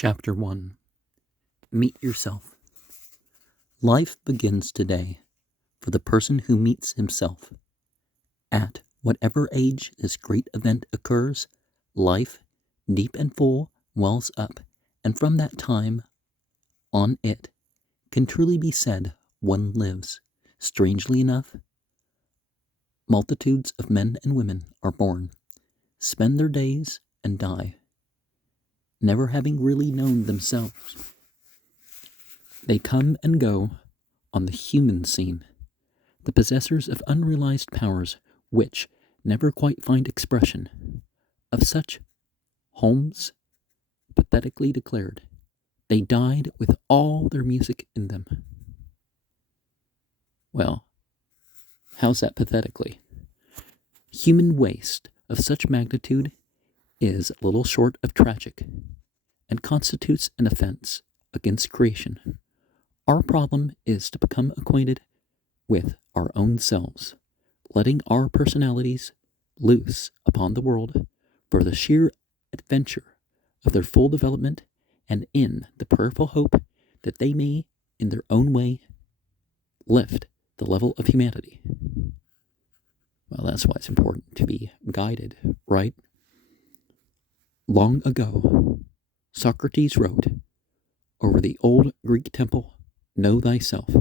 Chapter 1. Meet Yourself. Life begins today for the person who meets himself. At whatever age this great event occurs, life, deep and full, wells up, and from that time on it can truly be said one lives. Strangely enough, multitudes of men and women are born, spend their days, and die, never having really known themselves. They come and go on the human scene, the possessors of unrealized powers which never quite find expression. Of such, Holmes pathetically declared, "They died with all their music in them." Well, how's that pathetically? Human waste of such magnitude is little short of tragic, and constitutes an offense against creation. Our problem is to become acquainted with our own selves, letting our personalities loose upon the world for the sheer adventure of their full development, and in the prayerful hope that they may, in their own way, lift the level of humanity. Well, that's why it's important to be guided, right? Long ago, Socrates wrote, over the old Greek temple, "Know thyself,"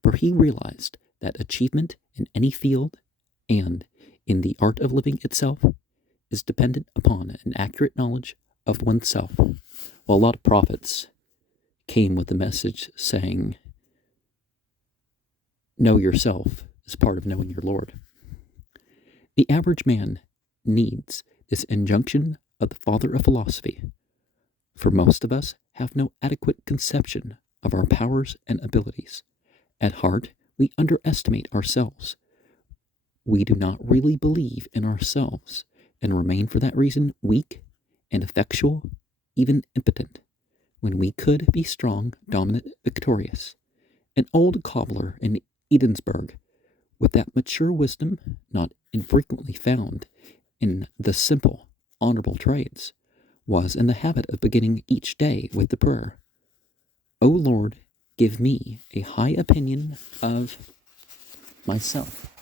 for he realized that achievement in any field and in the art of living itself is dependent upon an accurate knowledge of oneself. Well, a lot of prophets came with the message saying, know yourself is part of knowing your Lord. The average man needs this injunction of the father of philosophy, for most of us have no adequate conception of our powers and abilities. At heart, we underestimate ourselves. We do not really believe in ourselves, and remain for that reason weak, ineffectual, even impotent, when we could be strong, dominant, victorious. An old cobbler in Edensburg, with that mature wisdom not infrequently found in the simple, honorable trades, was in the habit of beginning each day with the prayer, "O Lord, give me a high opinion of myself."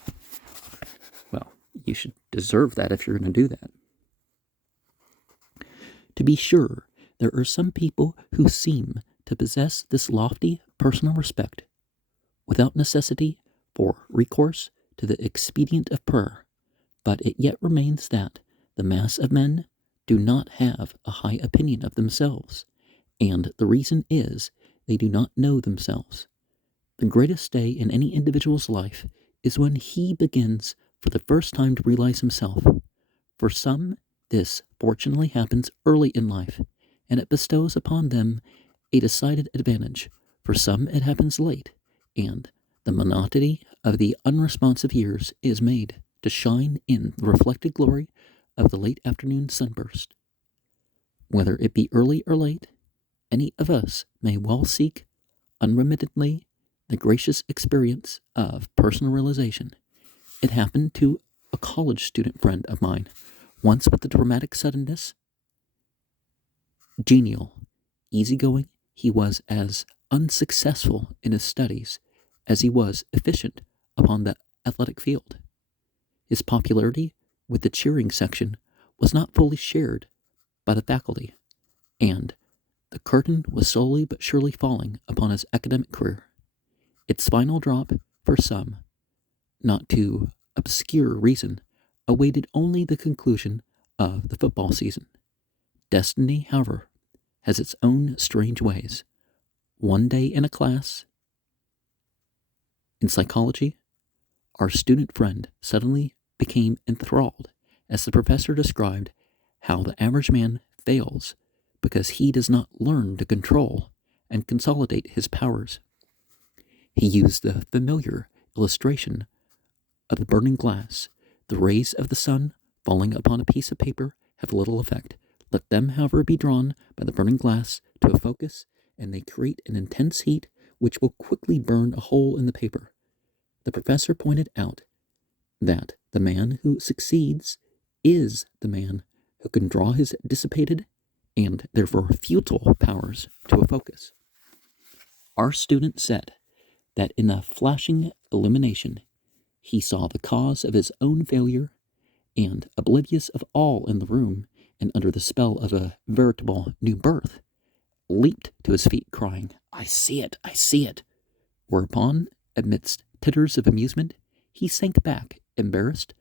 Well, you should deserve that if you're going to do that. To be sure, there are some people who seem to possess this lofty personal respect without necessity for recourse to the expedient of prayer, but it yet remains that the mass of men do not have a high opinion of themselves, and the reason is they do not know themselves. The greatest day in any individual's life is when he begins for the first time to realize himself. For some, this fortunately happens early in life, and it bestows upon them a decided advantage. For some, it happens late, and the monotony of the unresponsive years is made to shine in the reflected glory of the late afternoon sunburst. Whether it be early or late, any of us may well seek unremittedly the gracious experience of personal realization. It happened to a college student friend of mine, once with the dramatic suddenness. Genial, easygoing, he was as unsuccessful in his studies as he was efficient upon the athletic field. His popularity with the cheering section was not fully shared by the faculty, and the curtain was slowly but surely falling upon his academic career. Its final drop, for some, not too obscure reason, awaited only the conclusion of the football season. Destiny, however, has its own strange ways. One day in a class in psychology, our student friend suddenly became enthralled as the professor described how the average man fails because he does not learn to control and consolidate his powers. He used the familiar illustration of the burning glass. The rays of the sun falling upon a piece of paper have little effect. Let them, however, be drawn by the burning glass to a focus, and they create an intense heat which will quickly burn a hole in the paper. The professor pointed out that the man who succeeds is the man who can draw his dissipated and therefore futile powers to a focus. Our student said that in a flashing illumination, he saw the cause of his own failure, and, oblivious of all in the room and under the spell of a veritable new birth, leaped to his feet, crying, "I see it! I see it!" Whereupon, amidst titters of amusement, he sank back, embarrassed,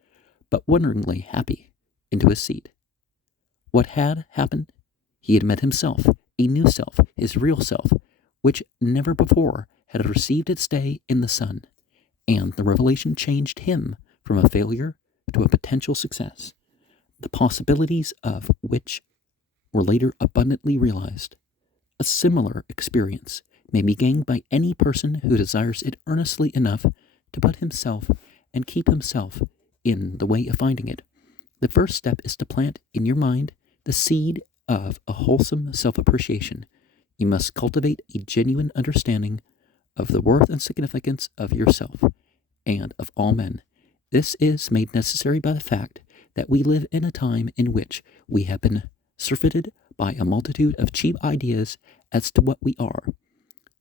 but wonderingly happy, into his seat. What had happened? He had met himself, a new self, his real self, which never before had received its day in the sun, and the revelation changed him from a failure to a potential success, the possibilities of which were later abundantly realized. A similar experience may be gained by any person who desires it earnestly enough to put himself and keep himself in the way of finding it. The first step is to plant in your mind the seed of a wholesome self-appreciation. You must cultivate a genuine understanding of the worth and significance of yourself and of all men. This is made necessary by the fact that we live in a time in which we have been surfeited by a multitude of cheap ideas as to what we are.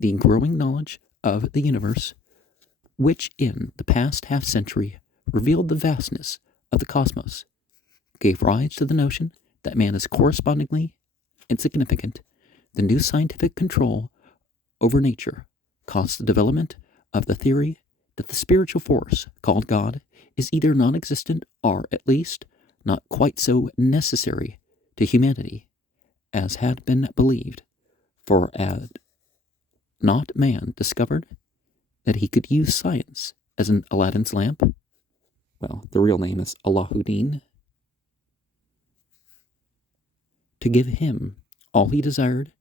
The growing knowledge of the universe, which in the past half-century revealed the vastness of the cosmos, gave rise to the notion that man is correspondingly insignificant. The new scientific control over nature caused the development of the theory that the spiritual force called God is either non-existent or at least not quite so necessary to humanity as had been believed, for had not man discovered that he could use science as in Aladdin's lamp? Well, the real name is Allahuddin, to give him all he desired,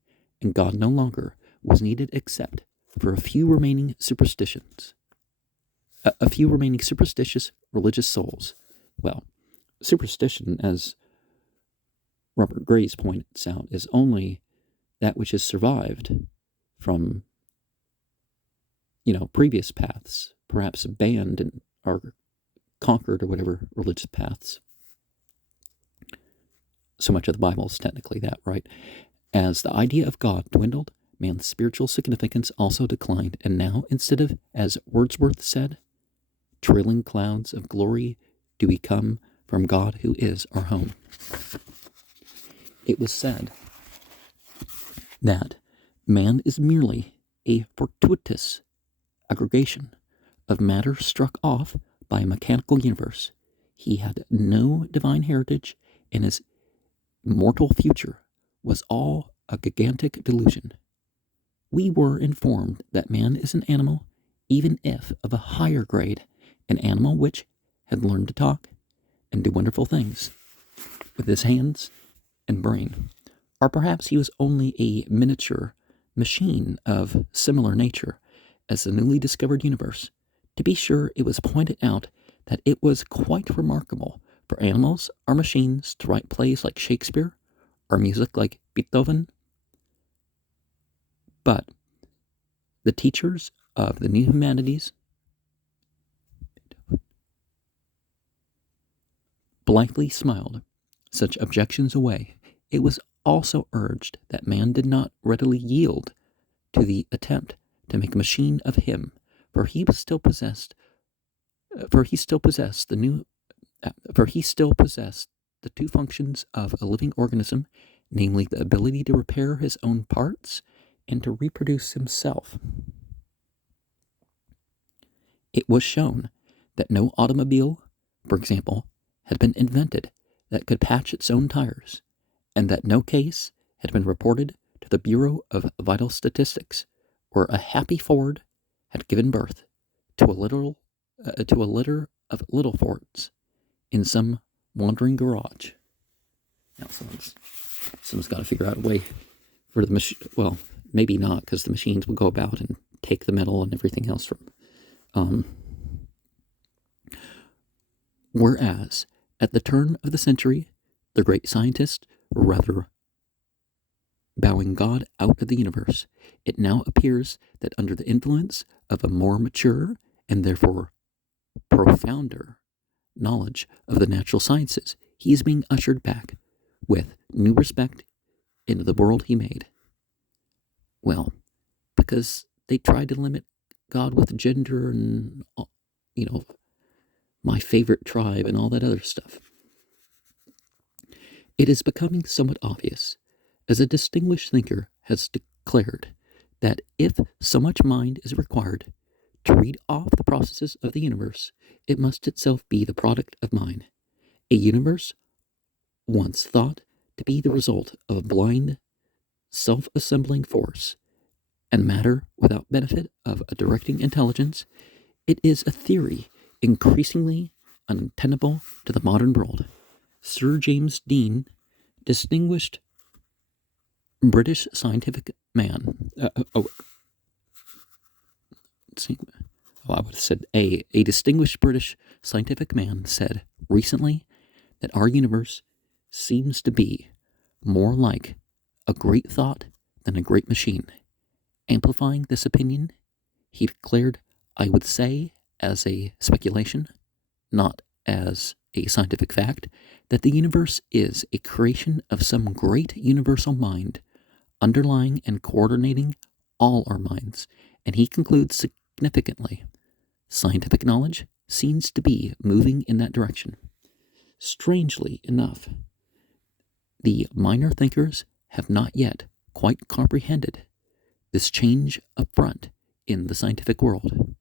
and God no longer was needed except for a few remaining superstitions. A few remaining superstitious religious souls. Well, superstition, as Robert Graves points out, is only that which has survived from, previous paths, perhaps banned or conquered or whatever religious paths. So much of the Bible is technically that, right? As the idea of God dwindled, man's spiritual significance also declined, and now, instead of, as Wordsworth said, trailing clouds of glory do we come from God who is our home. It was said that man is merely a fortuitous aggregation of matter struck off by a mechanical universe. He had no divine heritage, and his mortal future was all a gigantic delusion. We were informed that man is an animal, even if of a higher grade, an animal which had learned to talk and do wonderful things with his hands and brain. Or perhaps he was only a miniature machine of similar nature as the newly discovered universe. To be sure, it was pointed out that it was quite remarkable for animals or machines to write plays like Shakespeare or music like Beethoven. But the teachers of the new humanities blithely smiled such objections away. It was also urged that man did not readily yield to the attempt to make a machine of him, for he still possessed the two functions of a living organism, namely the ability to repair his own parts and to reproduce himself. It was shown that no automobile, for example, had been invented that could patch its own tires, and that no case had been reported to the Bureau of Vital Statistics where a happy Ford had given birth to a litter of little Fords in some wandering garage. Now someone's got to figure out a way for the machine. Well, maybe not, because the machines will go about and take the metal and everything else from. Whereas at the turn of the century, the great scientists were rather bowing God out of the universe. It now appears that under the influence of a more mature and therefore profounder knowledge of the natural sciences, he is being ushered back with new respect into the world he made? Well, because they tried to limit God with gender and, my favorite tribe and all that other stuff. It is becoming somewhat obvious, as a distinguished thinker has declared, that if so much mind is required to read off the processes of the universe, it must itself be the product of mind. A universe once thought to be the result of a blind, self-assembling force, and matter without benefit of a directing intelligence, it is a theory increasingly untenable to the modern world. Sir James Dean, distinguished British scientific man, I would have said a distinguished British scientific man said recently that our universe seems to be more like a great thought than a great machine. Amplifying this opinion, he declared, I would say, as a speculation, not as a scientific fact, that the universe is a creation of some great universal mind, underlying and coordinating all our minds. And he concludes significantly, scientific knowledge seems to be moving in that direction. Strangely enough, the minor thinkers have not yet quite comprehended this change up front in the scientific world.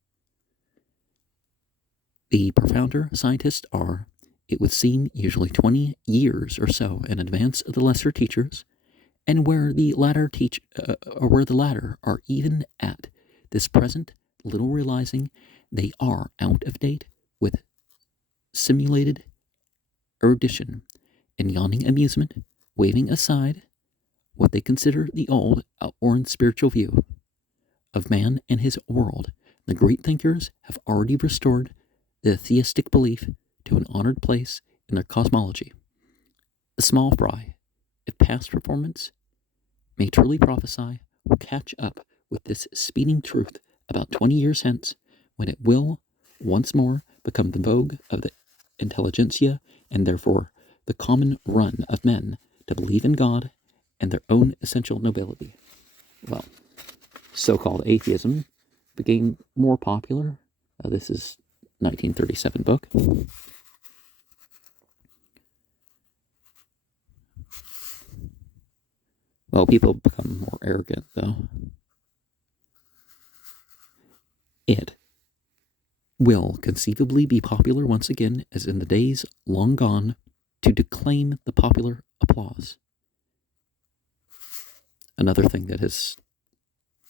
The profounder scientists are, it would seem, usually 20 years or so in advance of the lesser teachers, and where the latter are even at this present, little realizing they are out of date with simulated erudition and yawning amusement, waving aside what they consider the old, outworn spiritual view of man and his world. The great thinkers have already restored the theistic belief to an honored place in their cosmology. The small fry, if past performance may truly prophesy, will catch up with this speeding truth about 20 years hence, when it will once more become the vogue of the intelligentsia, and therefore the common run of men to believe in God and their own essential nobility. Well, so-called atheism became more popular. This is 1937 book. Well, people become more arrogant, though. It will conceivably be popular once again, as in the days long gone, to declaim the popular applause. Another thing that has,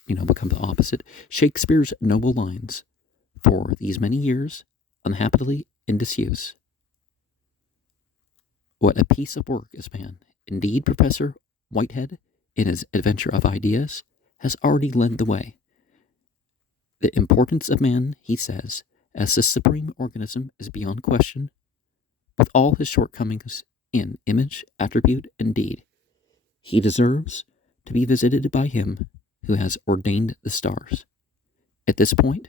become the opposite. Shakespeare's noble lines, for these many years, unhappily in disuse. What a piece of work is man. Indeed, Professor Whitehead, in his Adventure of Ideas, has already led the way. The importance of man, he says, as the supreme organism is beyond question, with all his shortcomings in image, attribute, and deed. He deserves to be visited by him who has ordained the stars. At this point,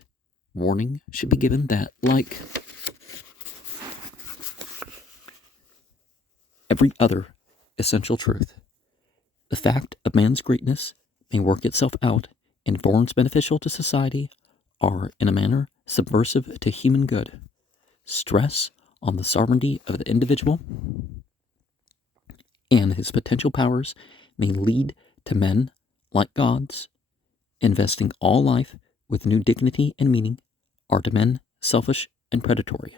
warning should be given that, like every other essential truth, the fact of man's greatness may work itself out in forms beneficial to society, are, in a manner, subversive to human good. Stress on the sovereignty of the individual and his potential powers may lead to men, like gods, investing all life with new dignity and meaning, are to men selfish and predatory.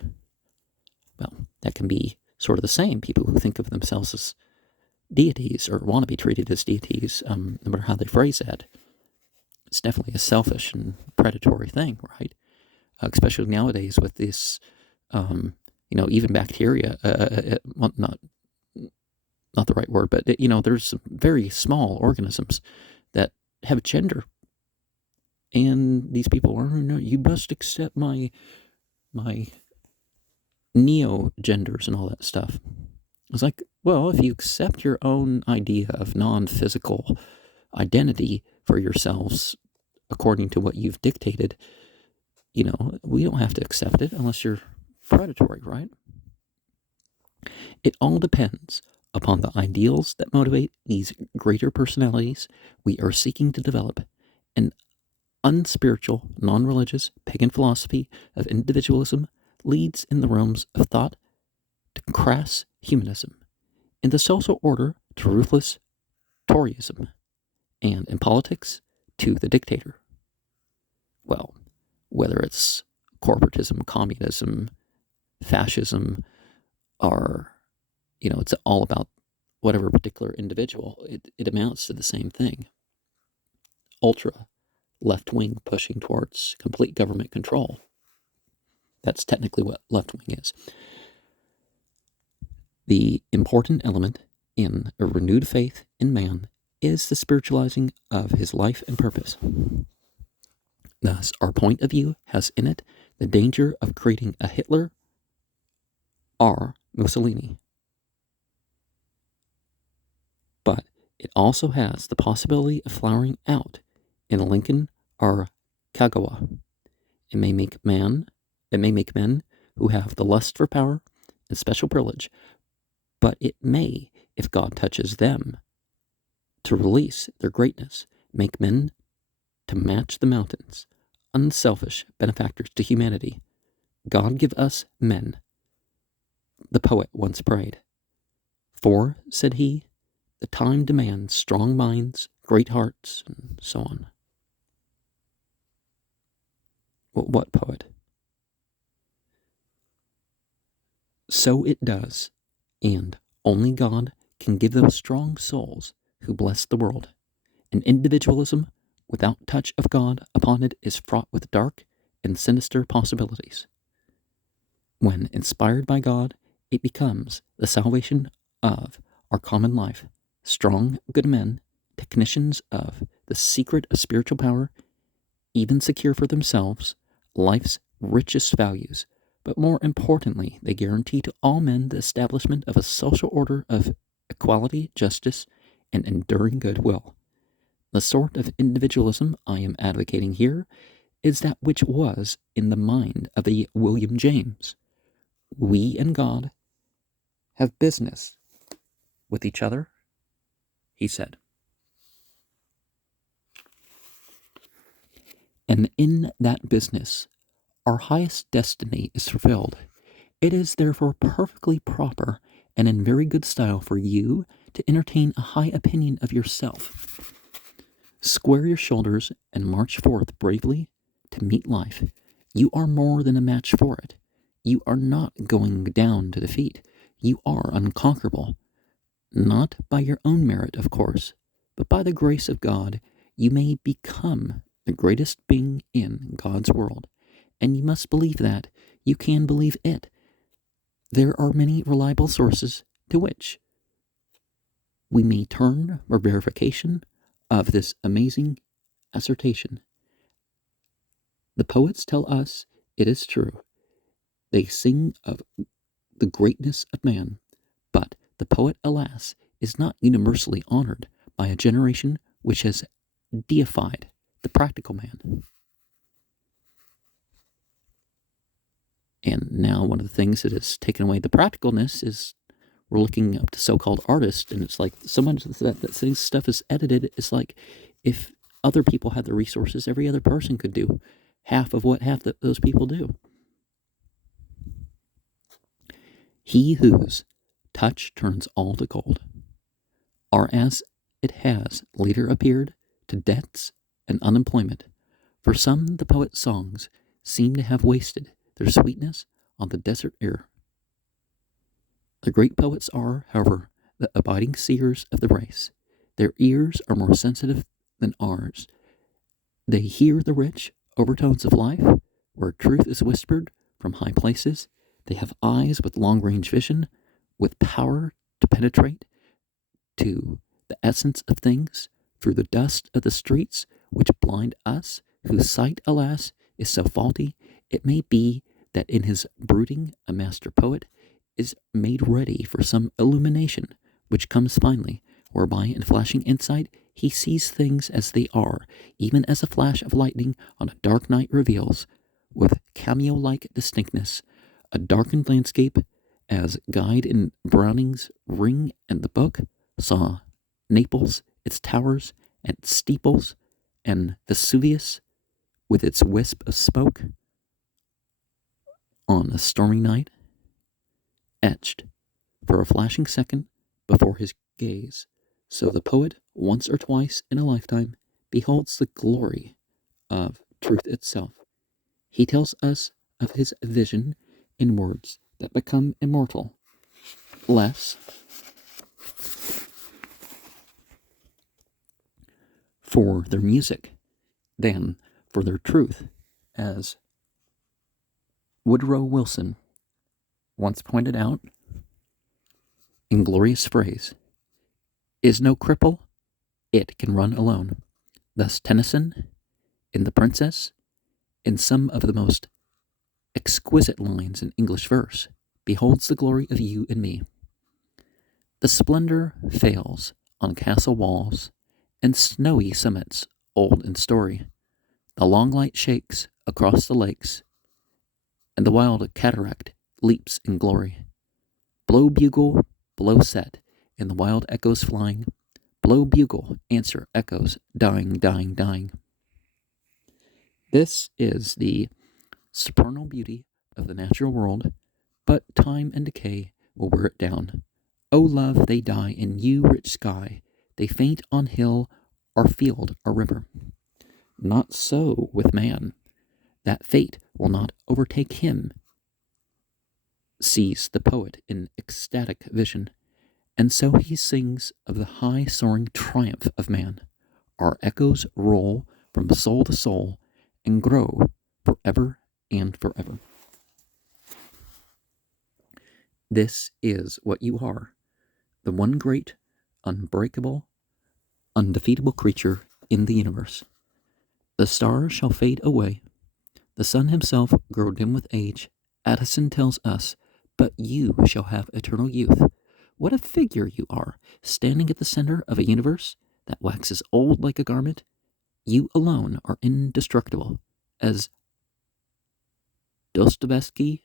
Well, that can be sort of the same. People who think of themselves as deities or want to be treated as deities, no matter how they phrase that, it's definitely a selfish and predatory thing, right? Especially nowadays with this, even bacteria, well, not the right word, but, there's some very small organisms that have gender. And these people are, no, you must accept my neo-genders and all that stuff. It's like, well, if you accept your own idea of non-physical identity for yourselves according to what you've dictated, we don't have to accept it unless you're predatory, right? It all depends upon the ideals that motivate these greater personalities we are seeking to develop, an unspiritual, non-religious, pagan philosophy of individualism leads in the realms of thought to crass humanism, in the social order to ruthless Toryism, and in politics to the dictator. Well, whether it's corporatism, communism, fascism, or, it's all about whatever particular individual, it amounts to the same thing. Ultra left wing pushing towards complete government control. That's technically what left wing is. The important element in a renewed faith in man is the spiritualizing of his life and purpose. Thus, our point of view has in it the danger of creating a Hitler or Mussolini. But it also has the possibility of flowering out in a Lincoln or Kagawa. It may make men who have the lust for power and special privilege, but it may, if God touches them to release their greatness, make men to match the mountains, unselfish benefactors to humanity. God give us men, the poet once prayed. For, said he, the time demands strong minds, great hearts, and so on. What poet? So it does, and only God can give those strong souls who bless the world. An individualism without touch of God upon it is fraught with dark and sinister possibilities. When inspired by God, it becomes the salvation of our common life. Strong, good men, technicians of the secret of spiritual power, even secure for themselves life's richest values, but more importantly, they guarantee to all men the establishment of a social order of equality, justice, and enduring goodwill. The sort of individualism I am advocating here is that which was in the mind of the William James. We and God have business with each other, he said. And in that business, our highest destiny is fulfilled. It is therefore perfectly proper and in very good style for you to entertain a high opinion of yourself. Square your shoulders and march forth bravely to meet life. You are more than a match for it. You are not going down to defeat. You are unconquerable. Not by your own merit, of course, but by the grace of God, you may become the greatest being in God's world. And you must believe that. You can believe it. There are many reliable sources to which we may turn for verification of this amazing assertion. The poets tell us it is true. They sing of the greatness of man, but the poet, alas, is not universally honored by a generation which has deified the practical man. And now one of the things that has taken away the practicalness is we're looking up to so-called artists, and it's like so much that stuff is edited. It's like if other people had the resources, every other person could do half of what those people do. He whose touch turns all to gold, or as it has later appeared, to debts and unemployment. For some, the poet's songs seem to have wasted their sweetness on the desert air. The great poets are, however, the abiding seers of the race. Their ears are more sensitive than ours. They hear the rich overtones of life, where truth is whispered from high places. They have eyes with long-range vision, with power to penetrate to the essence of things through the dust of the streets, which blind us, whose sight, alas, is so faulty. It may be that in his brooding a master poet is made ready for some illumination which comes finally, whereby in flashing insight he sees things as they are, even as a flash of lightning on a dark night reveals, with cameo-like distinctness, a darkened landscape as guide in Browning's Ring and the Book, saw Naples, its towers and steeples, and Vesuvius with its wisp of smoke on a stormy night, etched for a flashing second before his gaze. So the poet, once or twice in a lifetime, beholds the glory of truth itself. He tells us of his vision in words that become immortal, less for their music than for their truth, as Woodrow Wilson once pointed out in glorious phrase, is no cripple, it can run alone. Thus Tennyson, in The Princess, in some of the most exquisite lines in English verse, beholds the glory of you and me. The splendor fails on castle walls and snowy summits old in story. The long light shakes across the lakes, and the wild cataract leaps in glory. Blow bugle, blow set, and the wild echoes flying. Blow bugle, answer echoes, dying, dying, dying. This is the supernal beauty of the natural world, but time and decay will wear it down. O love, they die in you, rich sky. They faint on hill or field or river. Not so with man. That fate will not overtake him, sees the poet in ecstatic vision. And so he sings of the high soaring triumph of man. Our echoes roll from soul to soul and grow forever and forever. This is what you are, the one great, unbreakable, undefeatable creature in the universe. The stars shall fade away, the sun himself grow dim with age. Addison tells us, but you shall have eternal youth. What a figure you are, standing at the center of a universe that waxes old like a garment. You alone are indestructible, as Dostoevsky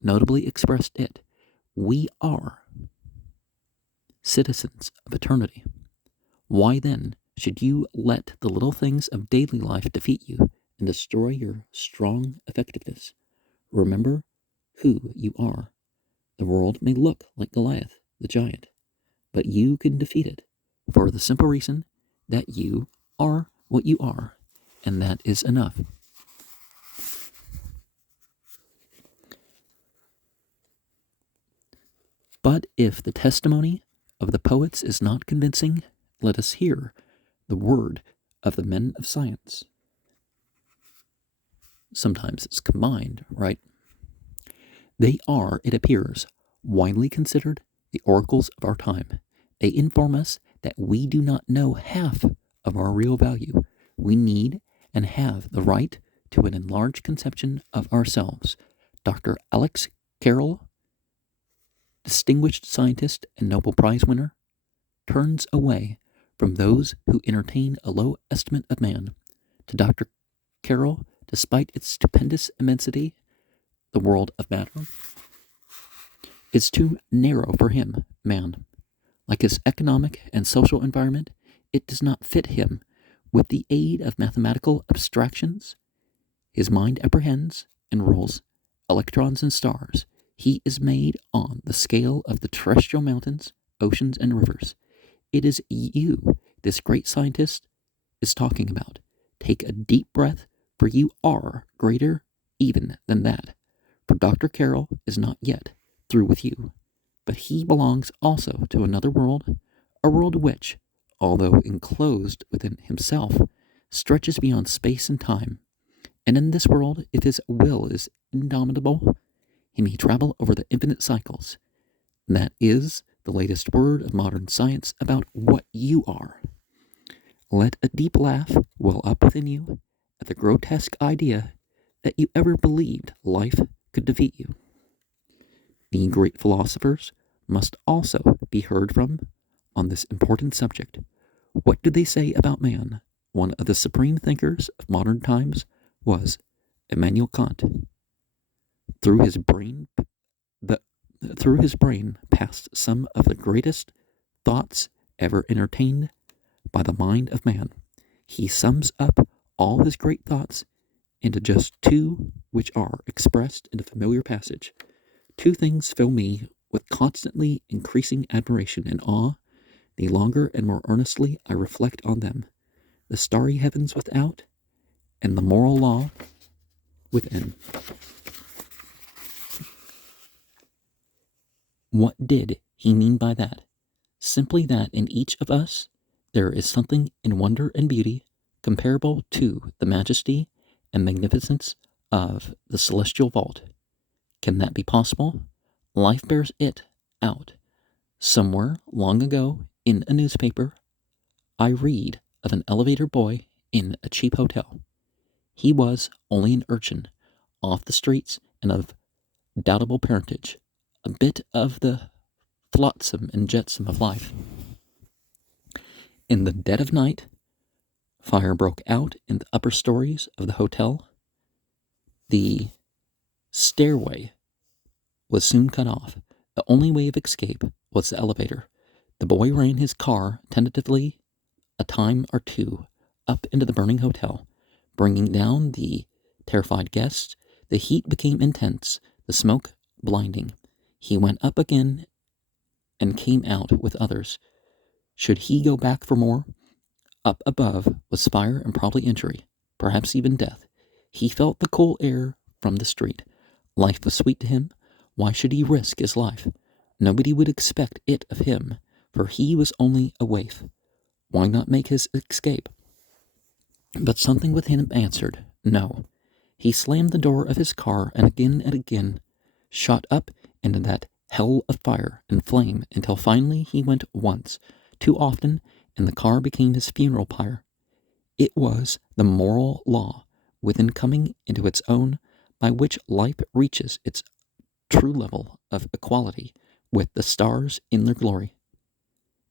notably expressed it. We are citizens of eternity. Why then should you let the little things of daily life defeat you and destroy your strong effectiveness? Remember who you are. The world may look like Goliath, the giant, but you can defeat it for the simple reason that you are what you are, and that is enough. But if the testimony of the poets is not convincing, let us hear the word of the men of science. Sometimes it's combined, right? They are, it appears, widely considered the oracles of our time. They inform us that we do not know half of our real value. We need and have the right to an enlarged conception of ourselves. Dr. Alex Carroll, distinguished scientist and Nobel Prize winner, turns away from those who entertain a low estimate of man. To Dr. Carroll, despite its stupendous immensity, the world of matter is too narrow for him, man. Like his economic and social environment, it does not fit him. With the aid of mathematical abstractions, his mind apprehends and rules electrons and stars. He is made on the scale of the terrestrial mountains, oceans, and rivers. It is you this great scientist is talking about. Take a deep breath, for you are greater even than that. For Dr. Carroll is not yet through with you, but he belongs also to another world, a world which, although enclosed within himself, stretches beyond space and time. And in this world, if his will is indomitable, he may travel over the infinite cycles. That is the latest word of modern science about what you are. Let a deep laugh well up within you at the grotesque idea that you ever believed life could defeat you. The great philosophers must also be heard from on this important subject. What do they say about man? One of the supreme thinkers of modern times was Immanuel Kant. Through his brain, the through his brain passed some of the greatest thoughts ever entertained by the mind of man. He sums up all his great thoughts into just two, which are expressed in a familiar passage. Two things fill me with constantly increasing admiration and awe, the longer and more earnestly I reflect on them: the starry heavens without, and the moral law within. What did he mean by that? Simply that in each of us there is something in wonder and beauty comparable to the majesty and magnificence of the celestial vault. Can that be possible? Life bears it out. Somewhere long ago in a newspaper, I read of an elevator boy in a cheap hotel. He was only an urchin, off the streets and of doubtable parentage, a bit of the flotsam and jetsam of life. In the dead of night, fire broke out in the upper stories of the hotel. The stairway was soon cut off. The only way of escape was the elevator. The boy ran his car tentatively a time or two up into the burning hotel, bringing down the terrified guests. The heat became intense, the smoke blinding. He went up again and came out with others. Should he go back for more? Up above was fire and probably injury, perhaps even death. He felt the cool air from the street. Life was sweet to him. Why should he risk his life? Nobody would expect it of him, for he was only a waif. Why not make his escape? But something within him answered, no. He slammed the door of his car and again shot up into that hell of fire and flame until finally he went once, too often, and the car became his funeral pyre. It was the moral law within coming into its own by which life reaches its true level of equality with the stars in their glory.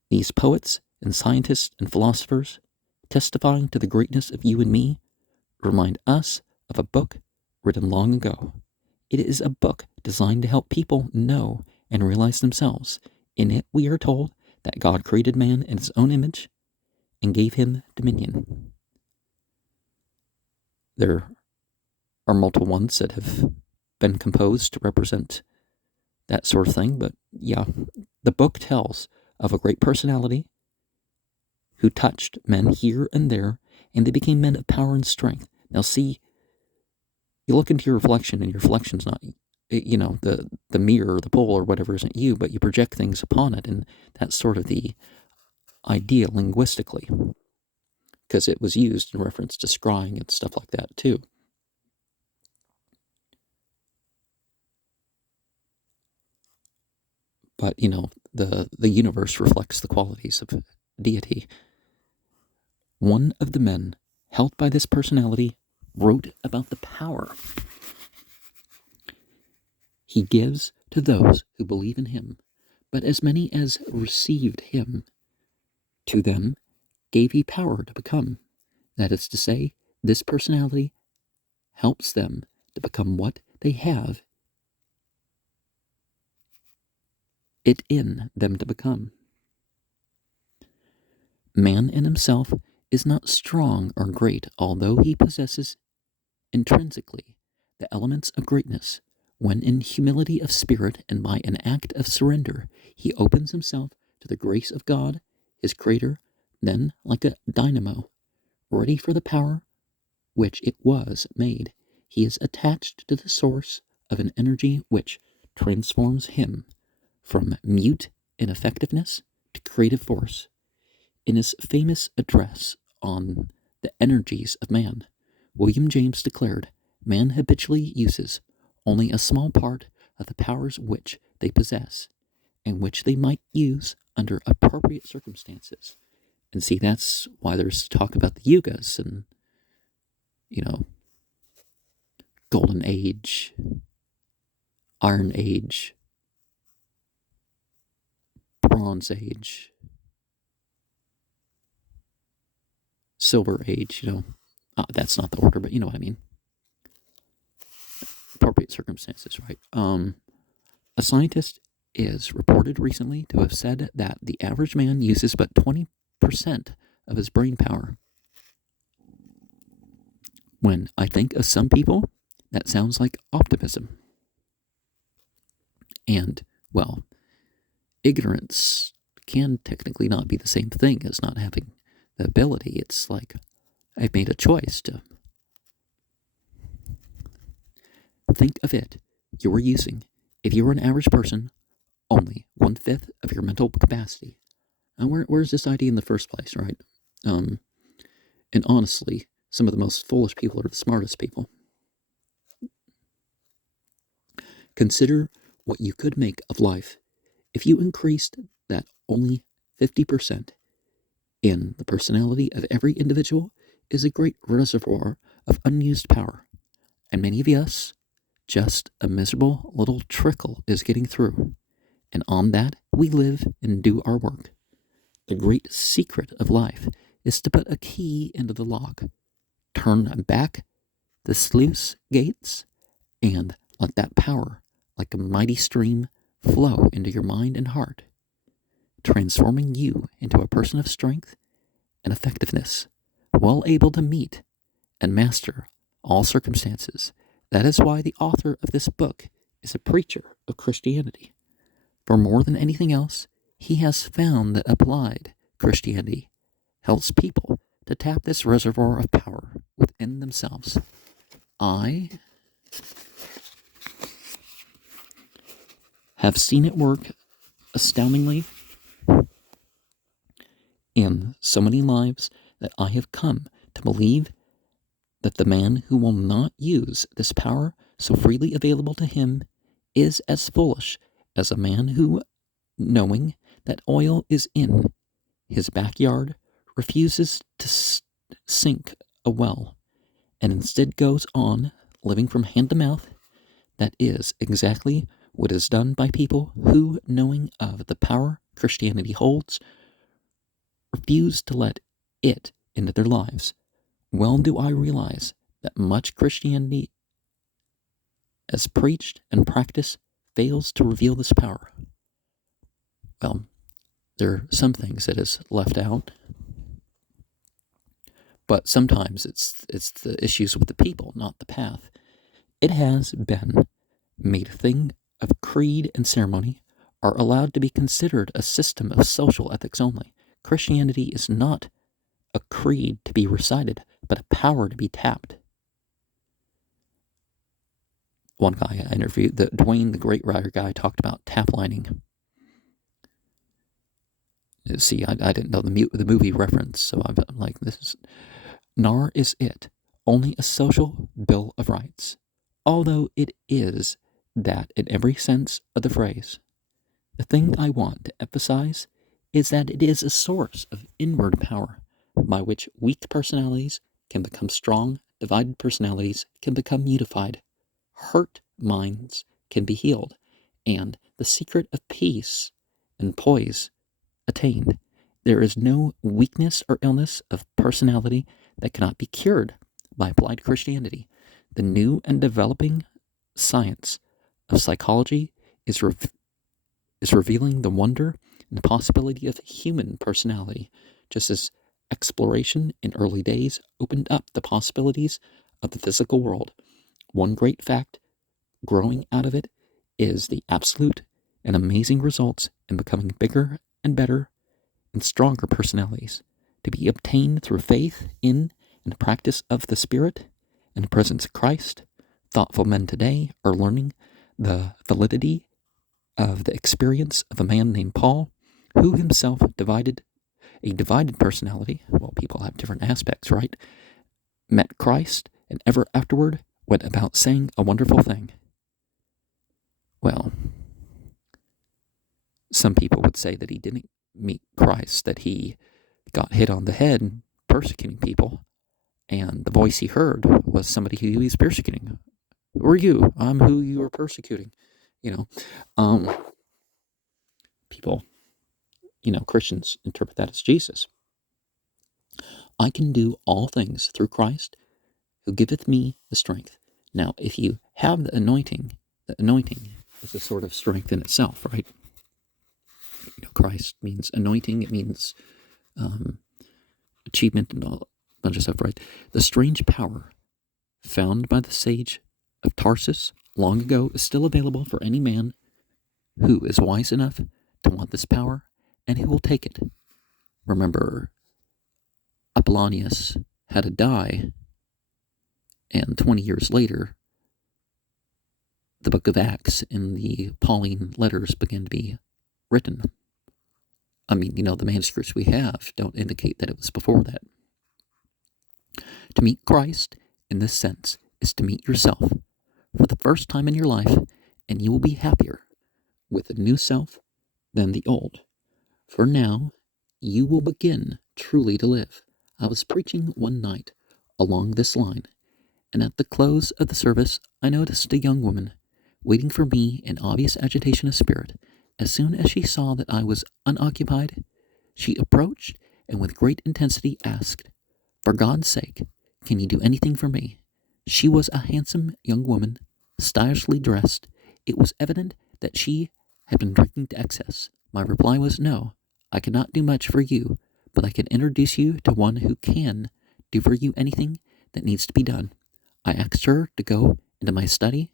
These poets and scientists and philosophers, testifying to the greatness of you and me, remind us of a book written long ago. It is a book designed to help people know and realize themselves. In it we are told that God created man in his own image and gave him dominion. There are multiple ones that have been composed to represent that sort of thing, but yeah, the book tells of a great personality who touched men here and there, and they became men of power and strength. Now see, you look into your reflection, and your reflection's not, the mirror or the pole or whatever isn't you, but you project things upon it, and that's sort of the idea linguistically, because it was used in reference to scrying and stuff like that too. But, the universe reflects the qualities of deity. One of the men held by this personality wrote about the power he gives to those who believe in him, but as many as received him, to them gave he power to become. That is to say, this personality helps them to become what they have it in them to become. Man in himself is not strong or great, although he possesses intrinsically the elements of greatness. When in humility of spirit and by an act of surrender, he opens himself to the grace of God, his Creator, then, like a dynamo, ready for the power which it was made, he is attached to the source of an energy which transforms him from mute ineffectiveness to creative force. In his famous address on the energies of man, William James declared, man habitually uses only a small part of the powers which they possess, and which they might use under appropriate circumstances. And see, that's why there's talk about the yugas and, Golden Age, Iron Age, Bronze Age, Silver Age, that's not the order, but you know what I mean. Appropriate circumstances, right? A scientist is reported recently to have said that the average man uses but 20% of his brain power. When I think of some people, that sounds like optimism. And, well, ignorance can technically not be the same thing as not having the ability. It's like I've made a choice to think of it. You were using, if you were an average person, only 1/5 of your mental capacity. And where's this idea in the first place, right? And honestly, some of the most foolish people are the smartest people. Consider what you could make of life if you increased that only 50%. In the personality of every individual is a great reservoir of unused power, and many of us, just a miserable little trickle is getting through, and on that we live and do our work. The great secret of life is to put a key into the lock, turn back the sluice gates, and let that power, like a mighty stream, flow into your mind and heart, transforming you into a person of strength and effectiveness, well able to meet and master all circumstances. That is why the author of this book is a preacher of Christianity. For more than anything else, he has found that applied Christianity helps people to tap this reservoir of power within themselves. I have seen it work astoundingly in so many lives that I have come to believe that the man who will not use this power so freely available to him is as foolish as a man who, knowing that oil is in his backyard, refuses to sink a well and instead goes on living from hand to mouth. That is exactly what is done by people who, knowing of the power Christianity holds, refuse to let it into their lives. Well do I realize that much Christianity as preached and practiced fails to reveal this power. Well, there are some things that is left out, but sometimes it's the issues with the people, not the path. It has been made a thing of creed and ceremony are allowed to be considered a system of social ethics only. Christianity is not a creed to be recited, but a power to be tapped. One guy I interviewed, Dwayne, the Great Rider guy, talked about tap lining. See, I didn't know the movie reference, so I'm like, this is, nor is it only a social bill of rights, although it is that in every sense of the phrase. The thing I want to emphasize is that it is a source of inward power by which weak personalities can become strong, divided personalities can become unified, hurt minds can be healed, and the secret of peace and poise attained. There is no weakness or illness of personality that cannot be cured by applied Christianity. The new and developing science of psychology is revealing the wonder and possibility of human personality, just as exploration in early days opened up the possibilities of the physical world. One great fact growing out of it is the absolute and amazing results in becoming bigger and better and stronger personalities, to be obtained through faith in and practice of the Spirit and the presence of Christ. Thoughtful men today are learning the validity of the experience of a man named Paul, who himself divided a divided personality. Well, people have different aspects, right? Met Christ, and ever afterward went about saying a wonderful thing. Well, some people would say that he didn't meet Christ, that he got hit on the head persecuting people, and the voice he heard was somebody who he was persecuting. Who are you? I'm who you are persecuting. People, Christians interpret that as Jesus. I can do all things through Christ who giveth me the strength. Now, if you have the anointing is a sort of strength in itself, right? Christ means anointing. It means achievement and all a bunch of stuff, right? The strange power found by the sage of Tarsus long ago is still available for any man who is wise enough to want this power and who will take it. Remember, Apollonius had to die, and 20 years later, the book of Acts and the Pauline letters began to be written. I mean, the manuscripts we have don't indicate that it was before that. To meet Christ, in this sense, is to meet yourself for the first time in your life, and you will be happier with the new self than the old. For now, you will begin truly to live. I was preaching one night along this line, and at the close of the service, I noticed a young woman waiting for me in obvious agitation of spirit. As soon as she saw that I was unoccupied, she approached and with great intensity asked, "For God's sake, can you do anything for me?" She was a handsome young woman, stylishly dressed. It was evident that she had been drinking to excess. My reply was, "No, I cannot do much for you, but I can introduce you to one who can do for you anything that needs to be done." I asked her to go into my study,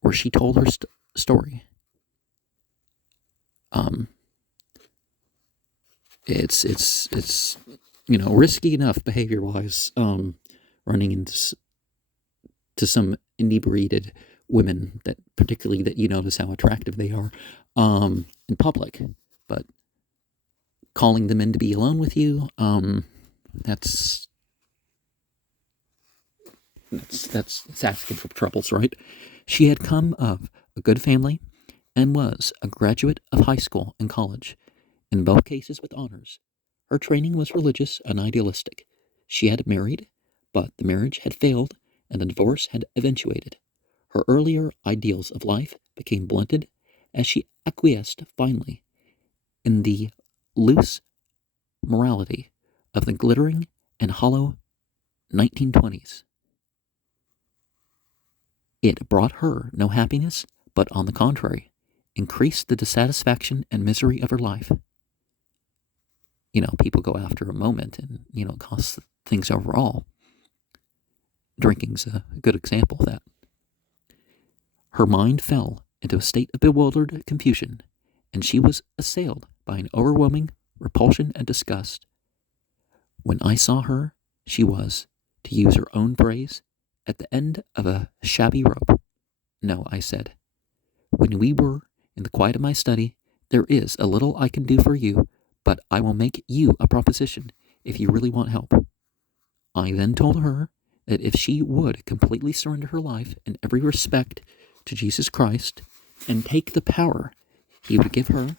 where she told her story. It's risky enough behavior-wise, running into some inebriated women that particularly that you notice how attractive they are in public, but calling them in to be alone with you, that's asking for troubles, right? She had come of a good family and was a graduate of high school and college, in both cases with honors. Her training was religious and idealistic. She had married, but the marriage had failed and the divorce had eventuated. Her earlier ideals of life became blunted as she acquiesced finally in the loose morality of the glittering and hollow 1920s. It brought her no happiness, but on the contrary, increased the dissatisfaction and misery of her life. People go after a moment and, it costs things overall. Drinking's a good example of that. Her mind fell into a state of bewildered confusion, and she was assailed by an overwhelming repulsion and disgust. When I saw her, she was, to use her own phrase, at the end of a shabby rope. "No," I said. "When we were in the quiet of my study, there is a little I can do for you, but I will make you a proposition if you really want help." I then told her that if she would completely surrender her life in every respect to Jesus Christ and take the power he would give her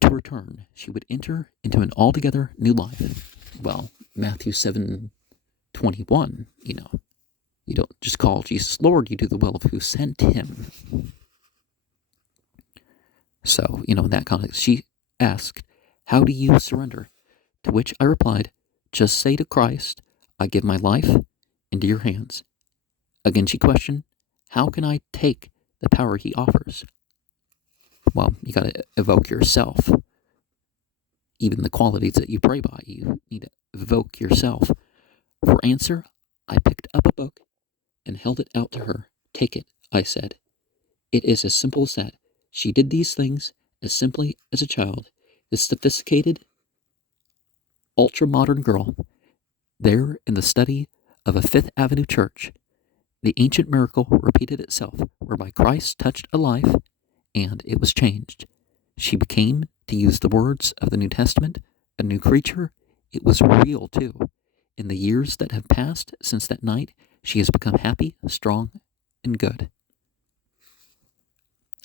to return, she would enter into an altogether new life. Well, Matthew 7:21, you don't just call Jesus Lord, you do the will of who sent him. So, in that context, she asked, "How do you surrender?" To which I replied, "Just say to Christ, I give my life into your hands." Again, she questioned, "How can I take the power he offers?" Well, you got to evoke yourself. Even the qualities that you pray by, you need to evoke yourself. For answer, I picked up a book and held it out to her. "Take it," I said. "It is as simple as that." She did these things as simply as a child. The sophisticated, ultra-modern girl, there in the study of a Fifth Avenue church, the ancient miracle repeated itself, whereby Christ touched a life, and it was changed. She became, to use the words of the New Testament, a new creature. It was real, too. In the years that have passed since that night, she has become happy, strong, and good.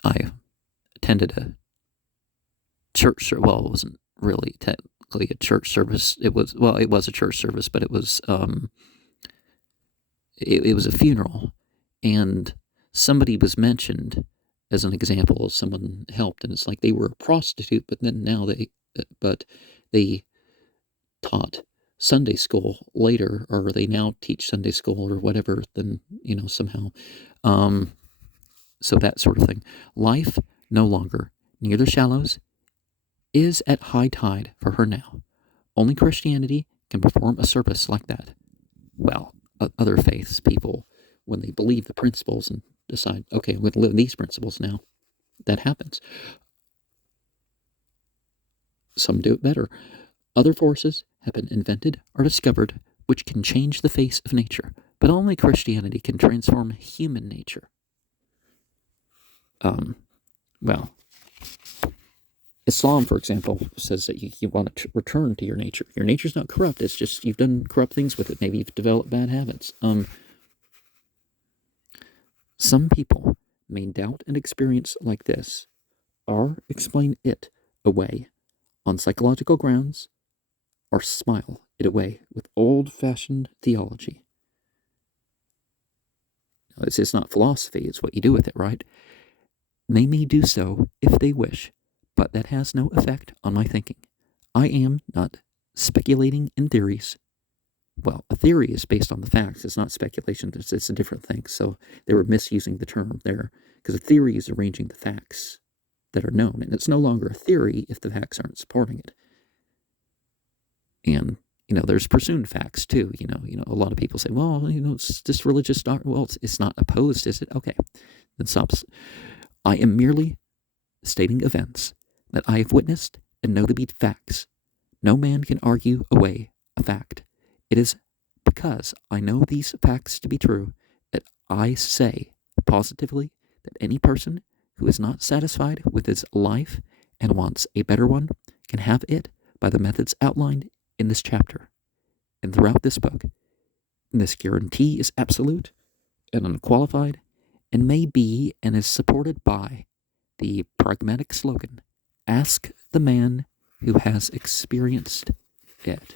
I attended a church, well, it wasn't really technically a church service. It was a church service, but it was it was a funeral, and somebody was mentioned as an example of someone helped, and it's like they were a prostitute, but then now they taught Sunday school later, or they now teach Sunday school or whatever, then, somehow. So that sort of thing. Life no longer near the shallows is at high tide for her now. Only Christianity can perform a service like that. Well, other faiths, people, when they believe the principles and decide, okay, I'm going to live these principles now, that happens. Some do it better. Other forces have been invented or discovered which can change the face of nature, but only Christianity can transform human nature. Well, Islam, for example, says that you want to return to your nature. Your nature's not corrupt. It's just you've done corrupt things with it. Maybe you've developed bad habits. Some people may doubt an experience like this or explain it away on psychological grounds or smile it away with old-fashioned theology. It's not philosophy. It's what you do with it, right? They may do so if they wish, but that has no effect on my thinking. I am not speculating in theories. Well, a theory is based on the facts. It's not speculation. It's a different thing. So they were misusing the term there, because a theory is arranging the facts that are known, and it's no longer a theory if the facts aren't supporting it. And there's presumed facts too. A lot of people say, well, it's this religious doctrine. Well, it's not opposed, is it? Okay, then stop. I am merely stating events that I have witnessed and know to be facts. No man can argue away a fact. It is because I know these facts to be true that I say positively that any person who is not satisfied with his life and wants a better one can have it by the methods outlined in this chapter and throughout this book. And this guarantee is absolute and unqualified and may be and is supported by the pragmatic slogan, ask the man who has experienced it.